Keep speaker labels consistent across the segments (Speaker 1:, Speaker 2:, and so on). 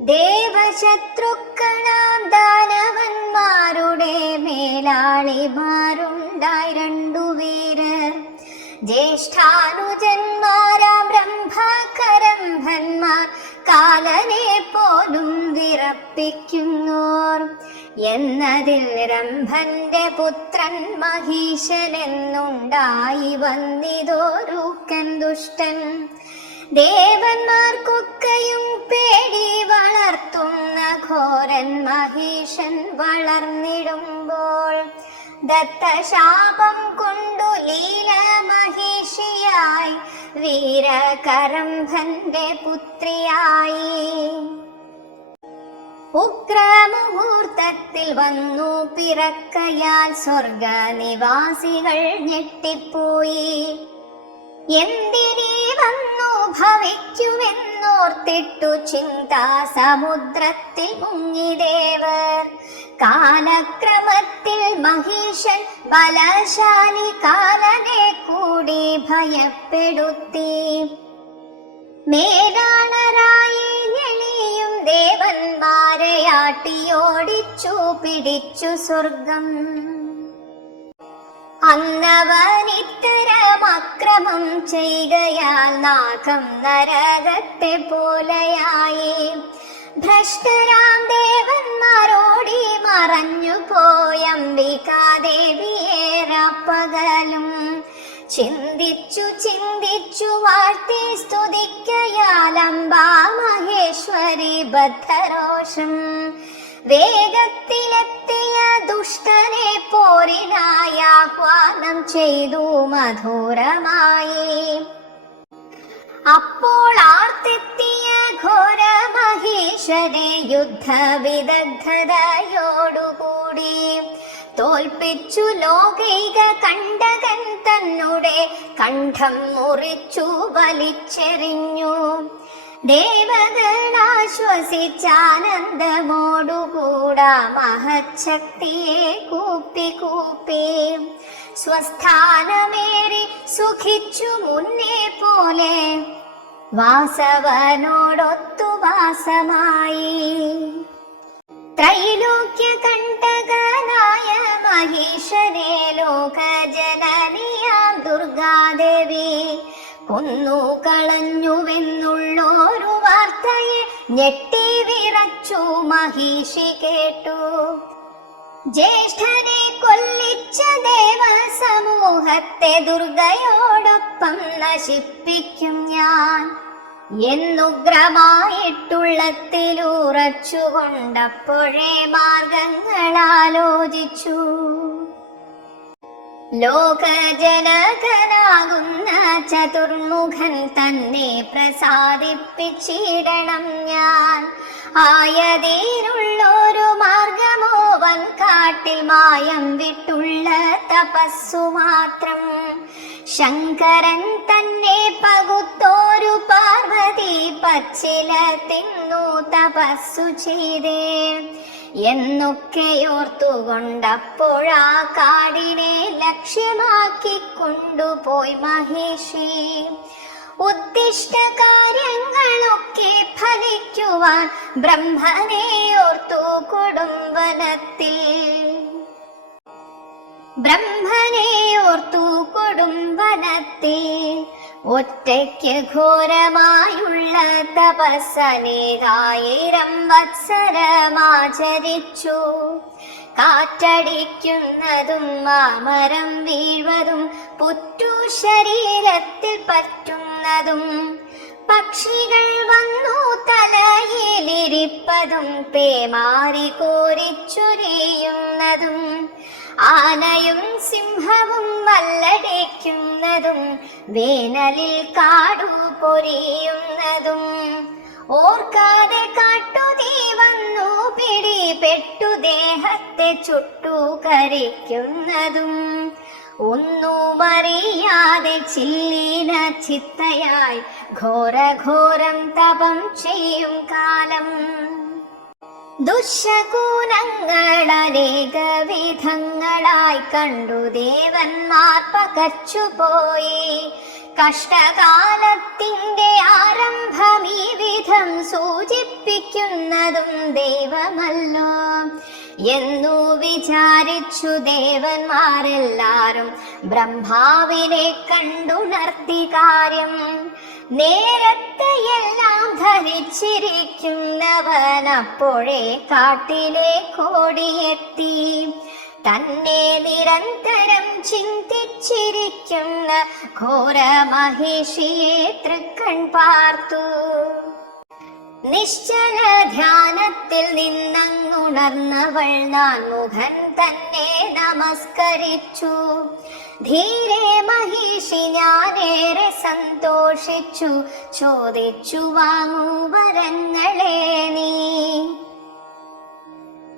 Speaker 1: ദേവശത്രുക്കളാം ദാനവന്മാരുടെ മേലാളിമാരുണ്ടായി രണ്ടുപേര് ജ്യേഷ്ഠാനുജന്മാരാം ബ്രഹ്മകരംഭന്മാർ കാലനെ പോലും വിറപ്പിക്കുന്നോർ. എന്നതിൽ രംഭന്റെ പുത്രൻ മഹീശൻ എന്നുണ്ടായി വന്നിതോരുക്കൻ ദുഷ്ടൻ ദേവന്മാർക്കൊക്കെയും പേടി വളർത്തുന്ന ഘോരൻ മഹീഷൻ വളർന്നിടുമ്പോൾ ദത്തശാപം കൊണ്ടു ലീല മഹേഷിയായി വീരകരംഭന്റെ പുത്രിയായി. ഉഗ്രമുഹൂർത്തത്തിൽ വന്നു പിറക്കയാൽ സ്വർഗനിവാസികൾ ഞെട്ടിപ്പോയി. എന്തിനീ വന്നു ഭവിക്കുമെന്നോർത്തിട്ടു ചിന്താ സമുദ്രത്തിൽ മുങ്ങിദേവർ. കാലക്രമത്തിൽ മഹീഷൻ ബലശാലി കാലനെ കൂടി ഭയപ്പെടുത്തി. മേലാണരായി ഞെളിയും ദേവന്മാരെ ആട്ടിയോടിച്ചു പിടിച്ചു സ്വർഗം. അന്നവനിത്തരം അക്രമം ചെയ്യുകയാൽ നാഗം നരകത്തെ പോലെയായി. ഭ്രഷ്ടരാം ദേവന്മാരോടി മറഞ്ഞു പോയംബികാദേവിയേറപ്പകലും ചിന്തിച്ചു ചിന്തിച്ചു വാഴ്ത്തി സ്തുതിക്കയാലംബാ മഹേശ്വരി ബദ്ധരോഷം. വേഗത്തിലെത്തിയ ദുഷ്ടനെ പോരിനായി ആഹ്വാനം ചെയ്തു മധുരമായി. അപ്പോൾ ആർത്തെത്തിയ ഘോര മഹേശ്വരെ യുദ്ധ വിദഗ്ധതയോടുകൂടി തോൽപ്പിച്ചു ലോകൈക കണ്ടകൻ തന്നുടെ കണ്ഠം മുറിച്ചു വലിച്ചെറിഞ്ഞു. ദേവകളാശ്വസിച്ചാനന്ദമോടുകൂടാ മഹച്ഛക്തിയെ കൂപ്പി കൂപ്പി. സ്വസ്ഥാനമേറി സുഖിച്ചു മുന്നേ പോലെ വാസവനോടൊത്തു വാസമായി. ത്രൈലോക്യ കണ്ടകനായ മഹീശനെ ലോകജനനിയാം ദുർഗാദേവി കൊന്നു കളഞ്ഞുവെന്നുള്ളൊരു വാർത്തയെ ഞെട്ടി വിറച്ചു മഹീഷി കേട്ടു. ജ്യേഷ്ഠനെ കൊല്ലിച്ച ദേവ സമൂഹത്തെ ദുർഗയോടൊപ്പം നശിപ്പിക്കും ഞാൻ. എന്നുഗ്രമായിട്ടുള്ളത്തിലുറച്ചുകൊണ്ടപ്പോഴേ മാർഗങ്ങൾ ആലോചിച്ചു ലോകജനകനാകുന്ന ചതുർമുഖൻ തന്നെ പ്രസാദിപ്പിച്ചിടണം ഞാൻ. ആയതീരുള്ളൊരു മാർഗമോ വൻ കാട്ടിൽ മായം വിട്ടുള്ള തപസ്സു മാത്രം. ശങ്കരൻ തന്നെ പകുത്തോരു പാർവതി പച്ചില തിന്നു തപസ്സു ചെയ്തേ. എന്നൊക്കെയോർത്തുകൊണ്ടപ്പോഴാ കാടിനെ ലക്ഷ്യമാക്കി കൊണ്ടുപോയി മഹേഷി. ഉദ്ദിഷ്ട കാര്യങ്ങളൊക്കെ ഫലിക്കുവാൻ ബ്രഹ്മനെ ഓർത്തു കുടുംബനത്തിൽ. ബ്രഹ്മനെ ഓർത്തു കൊടുംബനത്തിൽ. ഒറ്റയ്ക്ക് ഘോരമായുള്ള തപസ്സനേതായിരം വത്സരമാചരിച്ചു. കാറ്റടിക്കുന്നതും മാമരം വീഴ്വതും പുറ്റു ശരീരത്തിൽ പറ്റുന്നതും പക്ഷികൾ വന്നു തലയിലിരിപ്പതും പേമാരി കോരിച്ചൊരിയുന്നതും ആനയും സിംഹവും വല്ലടിക്കുന്നതും വേനലിൽ കാടു പൊരിയുന്നതും. ഓർക്കാതെ കാട്ടുതീ വന്നു പിടിപെട്ടു ദേഹത്തെ ചുട്ടു കരിക്കുന്നതും ഒന്നുമറിയാതെ ചില്ലീന ചിത്തയായി ഘോരഘോരം തപം ചെയ്യും കാലം. ദുശകൂനങ്ങൾ അനേക വിധങ്ങളായി കണ്ടു ദേവന്മാർ പകച്ചുപോയി. കഷ്ടകാലത്തിന്റെ ആരംഭം ഈ വിധം സൂചിപ്പിക്കുന്നതും ദൈവമല്ലോ. എന്നു വിചാരിച്ചു ദേവന്മാരെല്ലാരും ബ്രഹ്മാവിനെ കണ്ടുണർത്തി കാര്യം. നേരത്തെ എല്ലാം ധരിച്ചിരിക്കുന്നവൻ അപ്പോഴേ കാട്ടിലെ കോടിയെത്തി തന്നെ നിരന്തരം ചിന്തിച്ചിരിക്കുന്ന ഘോര മഹിഷിയെ തൃക്കൺ പാർത്തു. നിശ്ചല ധ്യാനത്തിൽ നിന്നങ്ങുണർന്നവൾ നാൻമുഖൻ തന്നെ നമസ്കരിച്ചു. ധീരെ മഹിഷി ഞാനേറെ സന്തോഷിച്ചു. ചോദിച്ചു വാങ്ങൂ വരങ്ങളെ നീ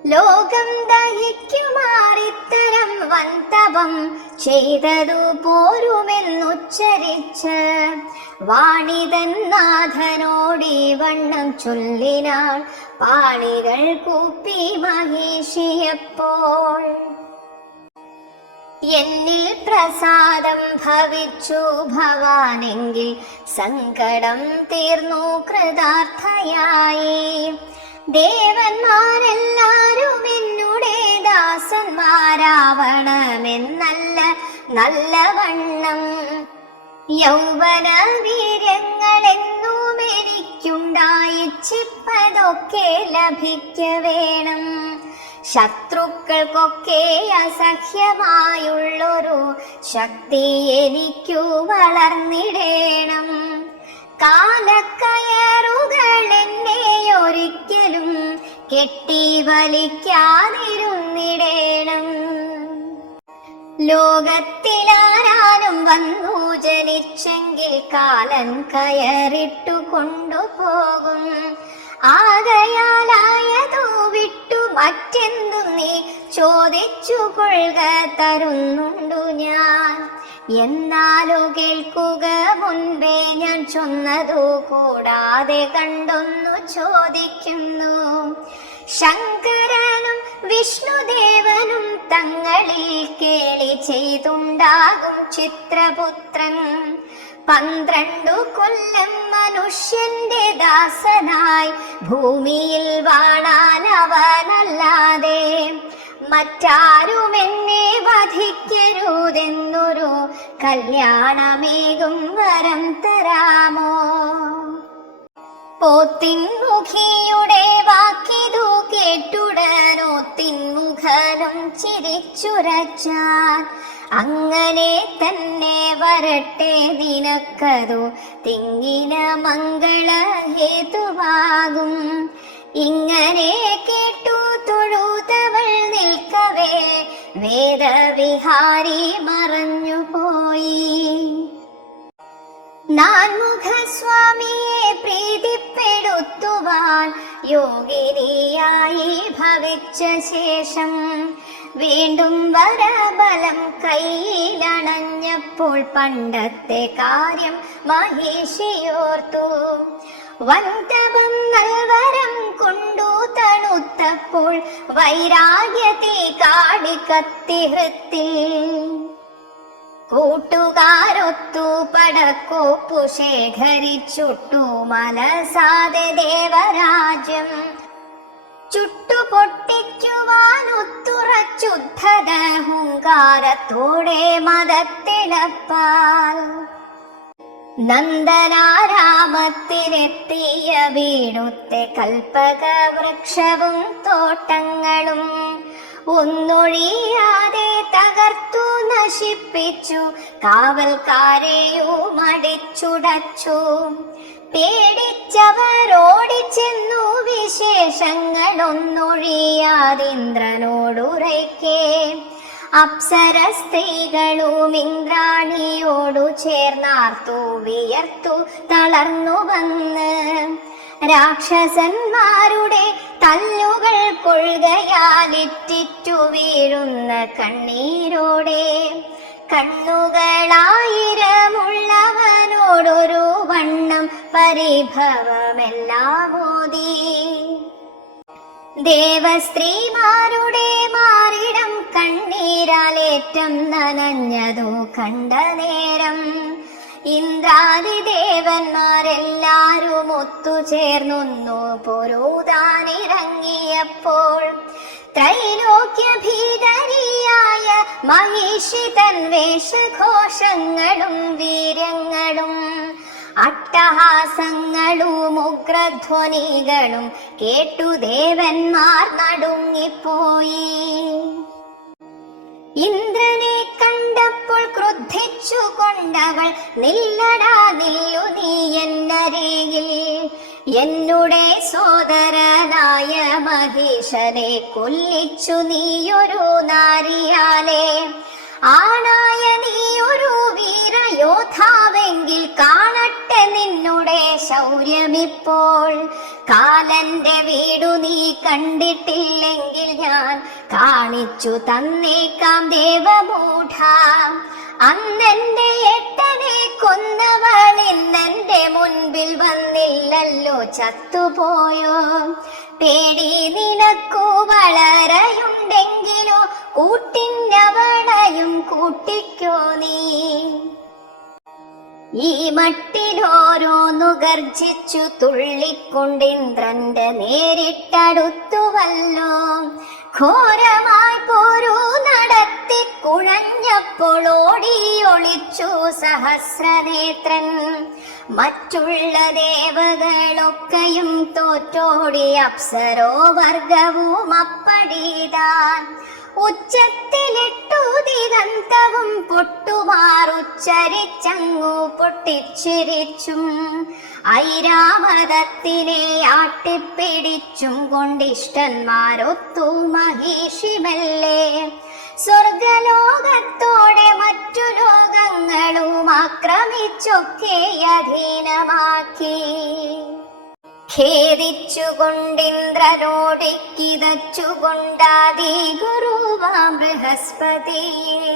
Speaker 1: ലോകം ദഹിക്കുമാറിത്തരം വന്തപം ചെയ്തതു പോരുമെന്നുച്ചരിച്ച് വാണിതൻ നാഥനോടി വണ്ണം ചൊല്ലിനാൾ. പാണികൾ കൂപ്പി മഹേഷിയപ്പോൾ. എന്നിൽ പ്രസാദം ഭവിച്ചു ഭവാനെങ്കിൽ സങ്കടം തീർന്നു കൃതാർത്ഥയായി. ദേവന്മാരെല്ലാരും എന്നുടെ ദാസന്മാരാവണമെന്നല്ല നല്ല വണ്ണം യൗവന വീര്യങ്ങളെന്നും എനിക്കുണ്ടായിച്ചിപ്പതൊക്കെ ലഭിക്ക വേണം ശത്രുക്കൾക്കൊക്കെ അസഹ്യമായുള്ളൊരു ശക്തി എനിക്കു വളർന്നിടേണം. കാലക്കയറുകൾ എന്നെ ഒരിക്കലും കെട്ടി വലിക്കാതിരുന്നിടേണം ലോകത്തിലാരാനും വന്നു ജനിച്ചെങ്കിൽ കാലൻ കയറിട്ടു കൊണ്ടുപോകും ആകയാലായതു വിട്ടു മറ്റെന്തു നീ ചോദിച്ചു കൊള്ളുക തരുന്നുണ്ടു ഞാൻ. എന്നാലോ കേൾക്കുക മുൻപേ ഞാൻ ചൊന്നതു. കൂടാതെ കണ്ടൊന്നു ചോദിക്കുന്നു. ശങ്കരനും വിഷ്ണുദേവനും തങ്ങളിൽ കേളി ചെയ്തുണ്ടാകും ചിത്രപുത്രൻ. പന്ത്രണ്ടു കൊല്ലം മനുഷ്യന്റെ ദാസനായി ഭൂമിയിൽ അവനല്ലാതെ മറ്റാരും എന്നെ വധിക്കരുതെന്നൊരു കല്യാണമേകും വരം തരാമോ? പോത്തിൻമുഖിയുടെ വാക്കിതു കേട്ടുടനോത്തിൻമുഖനും ചിരിച്ചുരച്ചാൻ അങ്ങനെ തന്നെ വരട്ടെ നിനക്കതു തിങ്ങിന മംഗള ഹേതുവാകും ഇങ്ങനെ കേട്ടു തൊഴുതവൾ നിൽക്കവേ. വേദവിഹാരി മറഞ്ഞുപോയി നാൻമുഖസ്വാമിയെ പ്രീതിപ്പെടുത്തുവാൻ യോഗിനിയായി ഭവിച്ച ശേഷം വീണ്ടും വരബലം കയ്യിലണഞ്ഞപ്പോൾ പണ്ടത്തെ കാര്യം മഹേഷിയോർത്തു. വന്തപം നൽവരം കൊണ്ടു തണുത്തപ്പോൾ വൈരാഗ്യത്തെ കാടിക്കത്തി ഹൃത്തിൽ കൂട്ടുകാരൊത്തു പടക്കോപ്പു ശേഖരിച്ചുട്ടു മനസാതെ ദേവരാജ്യം. ചുട്ടുപൊട്ടിക്കുവാനൊത്തുറച്ചുദ്ധത ഹുങ്കാരത്തോടെ മതത്തിളപ്പാൽ. നന്ദനാരാമത്തിലെത്തിയ വീടുത്തെ കൽപ്പക വൃക്ഷവും തോട്ടങ്ങളും ഒന്നൊഴിയാതെ തകർത്തു നശിപ്പിച്ചു. കാവൽക്കാരെയും അടിച്ചുടച്ചു. പേടിച്ചവരോടിച്ചെന്നു വിശേഷങ്ങളൊന്നൊഴിയാതിന്ദ്രനോടുറയ്ക്കേ അപ്സര സ്ത്രീകളും ഇന്ദ്രാണിയോടു ചേർന്നാർത്തു വിയർത്തു തളർന്നു വന്ന്. രാക്ഷസന്മാരുടെ തല്ലുകൾ കൊഴുകയാലിറ്റിറ്റു വീഴുന്ന കണ്ണീരോടെ. കണ്ണുകളായിരമുള്ളവനോടൊരു വണ്ണം പരിഭവമെല്ലാം ഓതി. ദേവസ്ത്രീമാരുടെ മാറിടം കണ്ണീരാലേറ്റം നനഞ്ഞതു കണ്ട നേരം. ഇന്ദ്രാദിദേവന്മാരെല്ലാരും ഒത്തുചേർന്നൊന്നു പൊരുതാനിറങ്ങിയപ്പോൾ ത്രൈലോക്യ ഭീതരിയായ മഹിഷി തൻ വേഷഘോഷങ്ങളും വീര്യങ്ങളും അട്ടഹാസങ്ങളും ഉഗ്രധ്വനികളും കേട്ടു ദേവന്മാർ നടുങ്ങിപ്പോയി. ഇന്ദ്രനെ കണ്ടപ്പോൾ ക്രുദ്ധിച്ചു കൊണ്ടവൾ നില്ലടാ നില്ലു നീ എന്നരയിൽ എന്നുടെ സോദരനായ മഹീഷനെ കൊല്ലിച്ചു നീയൊരു നാരിയാലെ. ആണായ നീയൊരു വീരയോദ്ധാവെങ്കിൽ കാണട്ടെ നിന്നുടെ ശൗര്യമിപ്പോൾ. കാലന്റെ വീടു നീ കണ്ടിട്ടില്ലെങ്കിൽ ഞാൻ കാണിച്ചു തന്നേക്കാം ദേവമൂഢ. അന്നെന്റെ എട്ടനെ കൊന്നവൾ ഇന്നെന്റെ മുൻപിൽ വന്നില്ലല്ലോ ചത്തുപോയോ. പേടി നിനക്കു വളരെയുണ്ടെങ്കിലോ? കൂട്ടിനവളയും കൂട്ടിക്കോ നീ? ഈ മട്ടിലോരോന്നു ഗർജിച്ചു തുള്ളിക്കൊണ്ടിന്ദ്രന്റെ നേരിട്ടടുത്തുവല്ലോ. ഘോരമായി പോരു നടത്തി കുഴഞ്ഞപ്പോൾ ഓടി ഒളിച്ചു സഹസ്രനേത്രൻ. മറ്റുള്ള ദേവകളൊക്കെയും തോറ്റോടി അപ്സരോ വർഗവും അപ്പടിതാൻ. ഉച്ചത്തിലിട്ടു ദിഗന്തവും പൊട്ടുമാറുച്ചരിച്ചങ്ങു പൊട്ടിച്ചിരിച്ചും ഐരാവതത്തിനെ ആട്ടിപ്പിടിച്ചും കൊണ്ടിഷ്ടന്മാരൊത്തു മഹീഷിമല്ലേ. സ്വർഗലോകത്തോടെ മറ്റു ലോകങ്ങളും ആക്രമിച്ചൊക്കെ അധീനമാക്കി. ഖേദിച്ചുകൊണ്ടിന്ദ്രനോടിക്കിതച്ചുകൊണ്ടാദി ഗുരുവാം ബൃഹസ്പതിയെ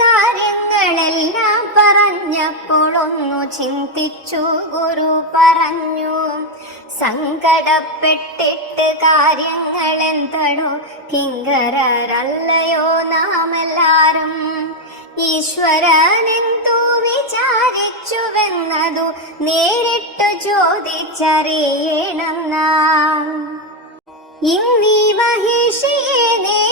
Speaker 1: കാര്യങ്ങളെല്ലാം പറഞ്ഞപ്പോൾ ഒന്നു ചിന്തിച്ചു. ഗുരു പറഞ്ഞു സങ്കടപ്പെട്ടിട്ട് കാര്യങ്ങൾ എന്താണോ കിങ്കരല്ലയോ നാമെല്ലാരും? ഈശ്വരനെന്തു വിചാരിച്ചുവെന്നതു നേരിട്ടു ചോദിച്ചറിയണം നാം. ഇന്നീ മഹിഷിയെ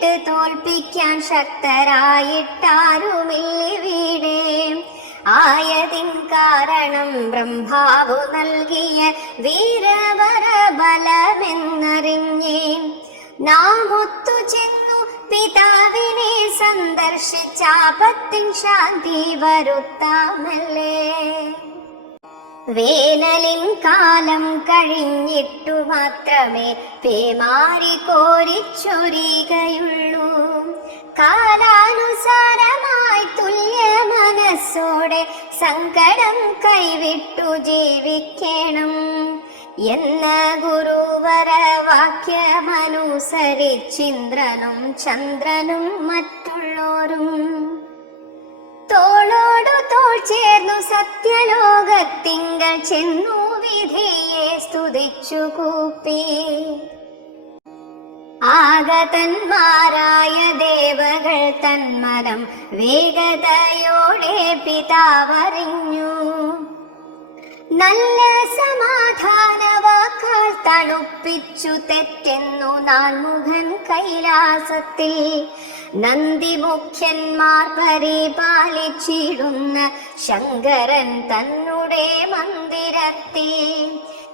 Speaker 1: നേരിട്ട് തോൽപ്പിക്കാൻ ശക്തരായിട്ടാരുമില്ലിവിടെ. ആയതിൻ കാരണം ബ്രഹ്മാവു നൽകിയ വീരവര ബലമെന്നറിഞ്ഞേ നാം ഒത്തു ചെന്നു പിതാവിനെ സന്ദർശിച്ചാപത്തിൻ ശാന്തി വരുത്താമല്ലേ. വേനലിൻ കാലം കഴിഞ്ഞിട്ടു മാത്രമേ പേമാരി കോരിച്ചൊരികയുള്ളൂ കാലാനുസാരമായി തുല്യ മനസ്സോടെ സങ്കടം കൈവിട്ടു ജീവിക്കണം. എന്ന ഗുരുവര വാക്യമനുസരിച്ചിന്ദ്രനും ചന്ദ്രനും മറ്റുള്ളോരും തോളോടു തോൾ ചേർന്നു സത്യലോകത്തിങ്കൾ ചെന്നു വിധിയെ സ്തുതിച്ചു കൂപ്പി. ആഗതന്മാരായ ദേവകൾ തന്മതം വേഗതയോടെ പിതാവറിഞ്ഞു. നല്ല സമാധാന വാക്കാൽ തണുപ്പിച്ചു തെറ്റെന്നു നാൻമുഖൻ കൈലാസത്തിൽ. നന്ദി മുഖ്യന്മാർ പരിപാലിച്ചിടുന്ന ശങ്കരൻ തന്നുടെ മന്ദിരത്തിൽ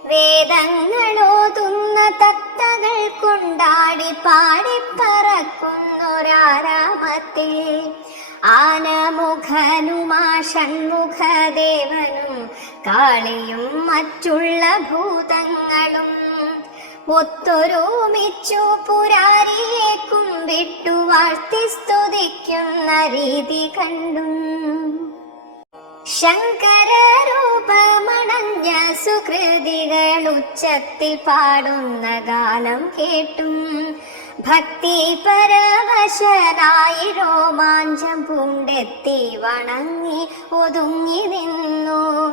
Speaker 1: വേദങ്ങളോതുന്ന തത്തകൾ കൊണ്ടാടി പാടിപ്പറക്കുന്നൊരാരാമത്തിൽ. ആനമുഖനുമാ ഷൺമുഖദേവനും കാളിയും മറ്റുള്ള ഭൂതങ്ങളും ഒത്തൊരുമിച്ചു പുരാരിയെ കുമ്പിട്ടു വാഴ്ത്തി സ്തുതിക്കുന്ന രീതി കണ്ടും. ശങ്കരരൂപമണഞ്ഞ സുഹൃതികൾ ഉച്ചത്തിൽ പാടുന്ന ഗാനം കേട്ടും. ഭക്തി പരവശനായി രോമാഞ്ചം പൂണ്ടെത്തി വണങ്ങി ഒതുങ്ങി നിന്നു.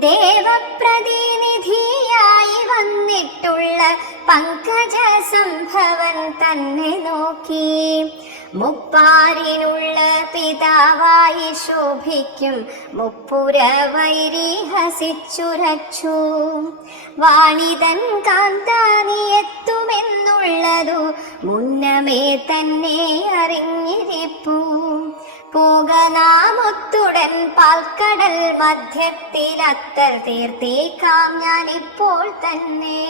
Speaker 1: ദേവപ്രതിനിധിയായി വന്നിട്ടുള്ള പങ്കജ സംഭവൻ തന്നെ നോക്കി. മുപ്പാരിനുള്ള പിതാവായി ശോഭിക്കും. മുപ്പുര വൈരി ഹസിച്ചുരച്ചു. വാണിതൻ കാന്താനിയെത്തുമെന്നുള്ളതു മുന്നമേ തന്നെ അറിഞ്ഞിരിപ്പൂ. പോകനാമൊത്തുടൻ പാൽക്കടൽ മധ്യത്തിൽ അത്തർ തീർത്തേക്കാം ഞാൻ ഇപ്പോൾ തന്നെ.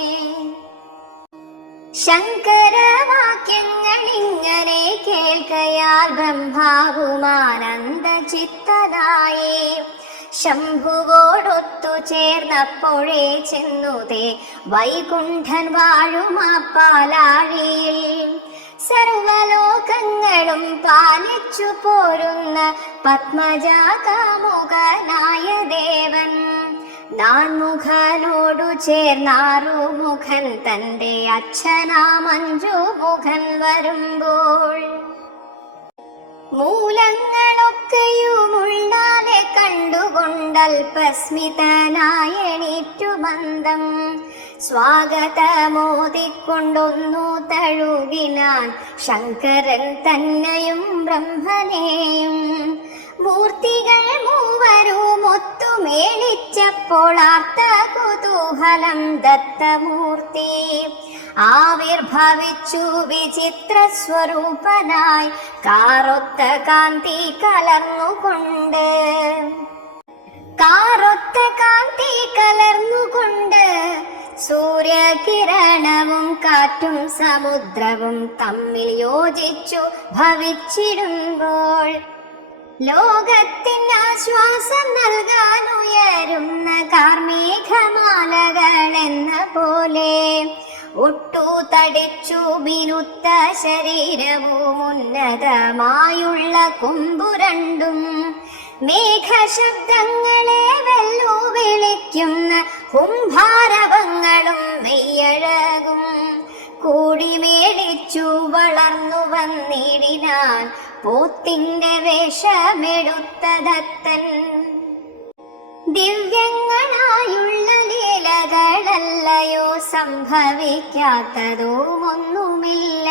Speaker 1: ശങ്കരവാക്യങ്ങൾ ഇങ്ങനെ കേൾക്കയാൽ ബ്രഹ്മാവുമാനന്ദ ചിത്തനായേ ശംഭുവോടൊത്തു ചേർന്നപ്പോഴേ ചെന്നുതേ വൈകുണ്ഠൻ വാഴുമാ പാലാഴിയിൽ സർവലോകങ്ങളും പാലിച്ചു പോരുന്ന പത്മജാകാമുഖനായ ദേവൻ നാൻമുഖനോടു ചേർന്നാറുമുഖൻ തന്റെ അച്ഛനാമഞ്ജുമുഖൻ വരുമ്പോൾ. മൂലങ്ങളൊക്കെയുമുള്ളാലെ കണ്ടുകൊണ്ടൽപസ്മിതനായണീറ്റു ബന്ധം സ്വാഗതമോദിക്കൊണ്ടൊന്നു തഴുകിനാൻ ശങ്കരൻ തന്നെയും ബ്രഹ്മനെയും. മൂർത്തികൾ മൂവരും ഒത്തുമേളിച്ചപ്പോൾ ആർത്ത കുതൂഹലം ദത്തമൂർത്തി. ആവിർഭവിച്ചു വിചിത്ര സ്വരൂപനായി കാറൊത്ത കാന്തി കലർന്നുകൊണ്ട്. കാറൊത്ത കാന്തി കലർന്നുകൊണ്ട് സൂര്യകിരണവും കാറ്റും സമുദ്രവും തമ്മിൽ യോജിച്ചു ഭവിച്ചിടുമ്പോൾ ലോകത്തിന് ആശ്വാസം നൽകാൻ ഉയരുന്ന കാർമേഘമാലകൾ എന്ന പോലെ ഒട്ടു തടിച്ചു ശരീരവും ഉന്നതമായുള്ള കൊമ്പുരണ്ടും മേഘശബ്ദങ്ങളെ വെല്ലു വിളിക്കുന്ന കുംഭാരവങ്ങളും വെയ്യഴകും കൂടി മേടിച്ചു വളർന്നു വന്നിടിനാൻ പോത്തിന്റെ വേഷമെടുത്ത ദത്തൻ ദിവ്യങ്ങളായുള്ള ലീലകളല്ലയോ സംഭവിക്കാത്തതുമൊന്നുമില്ല. ലീല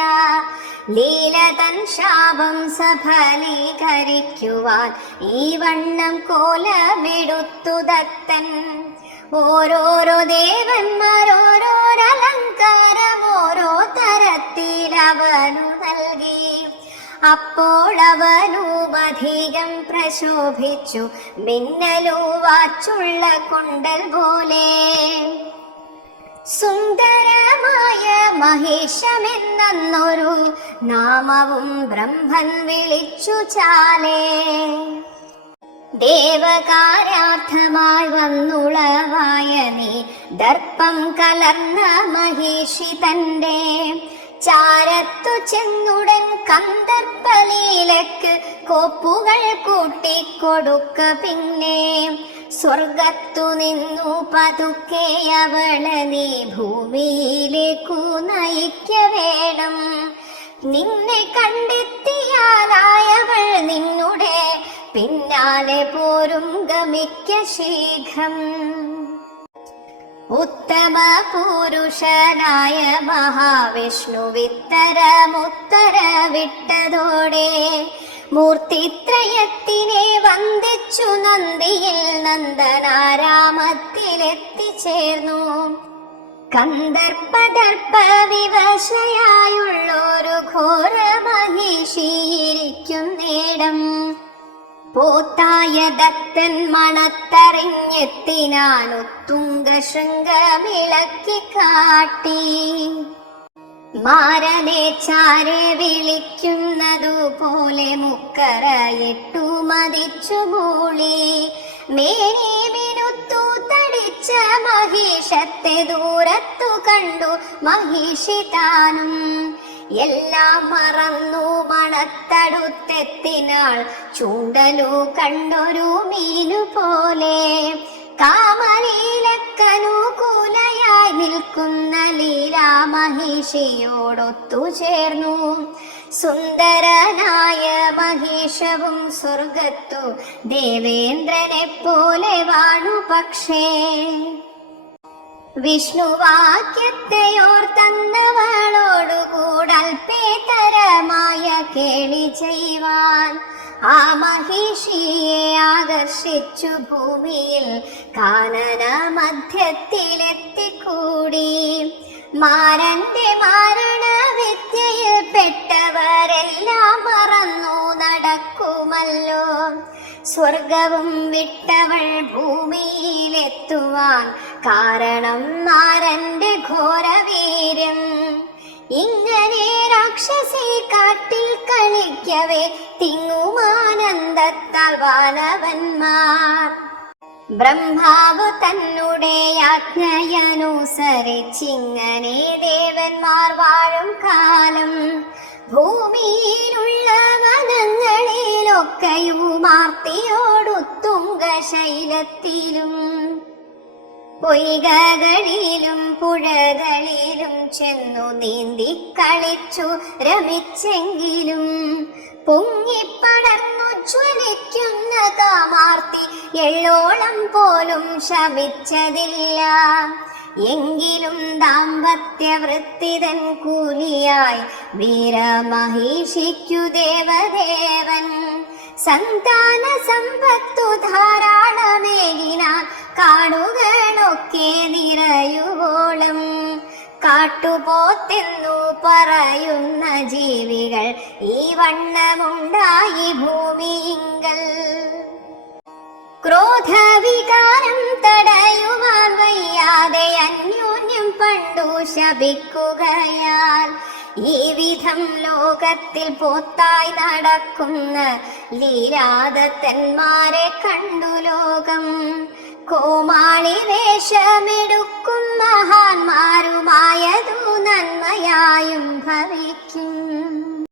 Speaker 1: തൻ ശാപം സഫലീകരിക്കുവാൻ ഈ വണ്ണം കോലമെടുത്തു ദത്തൻ. ഓരോരോ ദേവന്മാരോരോരലങ്കാരം ഓരോ തരത്തിലവനു നൽകി. അപ്പോൾ അവനുമധികം പ്രശോഭിച്ചു. മിന്നലു വാച്ചുള്ള കൊണ്ടൽ പോലെ. സുന്ദരമായ മഹേശമെന്നൊരു നാമവും ബ്രഹ്മൻ വിളിച്ചു ചാലേ. ദേവകാര്യാർത്ഥമായി വന്നുളവായ നീ ദർപ്പം കലർന്ന മഹേഷി തന്റെ ചാരത്തു ചെന്നുടൻ കന്ദർപ്പലീലക്ക് കോപ്പുകൾ കൂട്ടിക്കൊടുക്ക പിന്നെ. സ്വർഗത്തു നിന്നു പതുക്കെ അവളെ നീ ഭൂമിയിലേക്കു നയിക്ക വേണം. നിന്നെ കണ്ടെത്തിയാലായവൾ നിന്നുടെ പിന്നാലെ പോരും ഗമിക്ക ശീഘ്രം ഉത്തമ പുരുഷനായ മഹാവിഷ്ണു വിത്തരമുത്തര വിട്ടതോടെ മൂർത്തിത്രയത്തിനെ വന്ദിച്ചു നന്ദിയിൽ നന്ദനാരാമത്തിലെത്തിച്ചേർന്നു. കന്ദർപ്പദർപ്പ വിവശയായുള്ളൊരു ഘോര മഹിഷിയിരിക്കുന്നേടം പോത്തായ ദത്തൻ മണത്തറിഞ്ഞെത്തിനാനുത്തുങ്ക ശൃംഗമിളക്കി കാട്ടി മാരനെ ചാരെ വിളിക്കുന്നതു പോലെ മുക്കറയിട്ടു മതിച്ചു മൂളി. മേനി മിനുത്തു തടിച്ച മഹിഷത്തെ ദൂരത്തു കണ്ടു മഹിഷി താനും. എല്ലാം മറന്നു മണത്തടുത്തെത്തിനാൾ ചൂണ്ടലു കണ്ടൊരു മീനു പോലെ. കാമലീലക്കനുകൂലയായി നിൽക്കുന്ന ലീലാ ലീലാമഹിഷിയോടൊത്തു ചേർന്നു സുന്ദരനായ മഹിഷവും സ്വർഗത്തു ദേവേന്ദ്രനെ പോലെ വാണു പക്ഷേ. വിഷ്ണുവാക്യത്തെയോർത്തന്നവളോടുകൂടൽപേതരമായ കേളി ചെയ്യുവാൻ ആ മഹിഷിയെ ആകർഷിച്ചു ഭൂമിയിൽ കാനന മധ്യത്തിലെത്തിക്കൂടി. മാരന്റെ മാരണ വിദ്യയിൽ പെട്ടവരെല്ലാം മറന്നു നടക്കുമല്ലോ. സ്വർഗവും വിട്ടവൾ ഭൂമിയിലെത്തുവാൻ കാരണം മാരന്റെ ഘോരവീര്യം. ഇങ്ങനെ രാക്ഷസി കാട്ടിൽ കളിക്കവേ തിങ്ങുമാനന്ദത്താൽ വാനവന്മാർ. ബ്രഹ്മാവ് തന്നെ ആജ്ഞയനുസരിച്ചിങ്ങനെ ദേവന്മാർ വാഴും കാലം. ഭൂമിയിലുള്ള വനങ്ങളിലൊക്കെയും വനങ്ങളിലൊക്കെയുമാർത്തിയോടുത്തുങ്ക ശൈലത്തിലും പൊയ്കകളിലും പുഴകളിലും ചെന്നു നീന്തി കളിച്ചു രമിച്ചെങ്കിലും പൊങ്ങിപ്പടർന്നു ജ്വലിക്കുന്ന കാമാർത്തി എള്ളോളം പോലും ശമിച്ചതില്ല. എങ്കിലും ദാമ്പത്യ വൃത്തിതൻ കൂലിയായി വീരമഹിഷിക്കു ദേവദേവൻ. സന്താന സമ്പത്തു ധാരാളമേകിനാൻ കാട്ടുപോത്തെന്നു പറയുന്ന ജീവികൾ ഈ വണ്ണമുണ്ടായി ഭൂമിയിങ്കൽ. ക്രോധവികാരം തടയുവാൻ വയ്യാതെ അന്യോന്യം പണ്ടു ശപിക്കുകയാൽ ഈ വിധം ലോകത്തിൽ പോത്തായി നടക്കുന്ന ലീലാദത്തന്മാരെ കണ്ടു ലോകം. കോമാളി വേഷമെടുക്കും മഹാന്മാരുമായതു നന്മയായും ഭവിക്കും.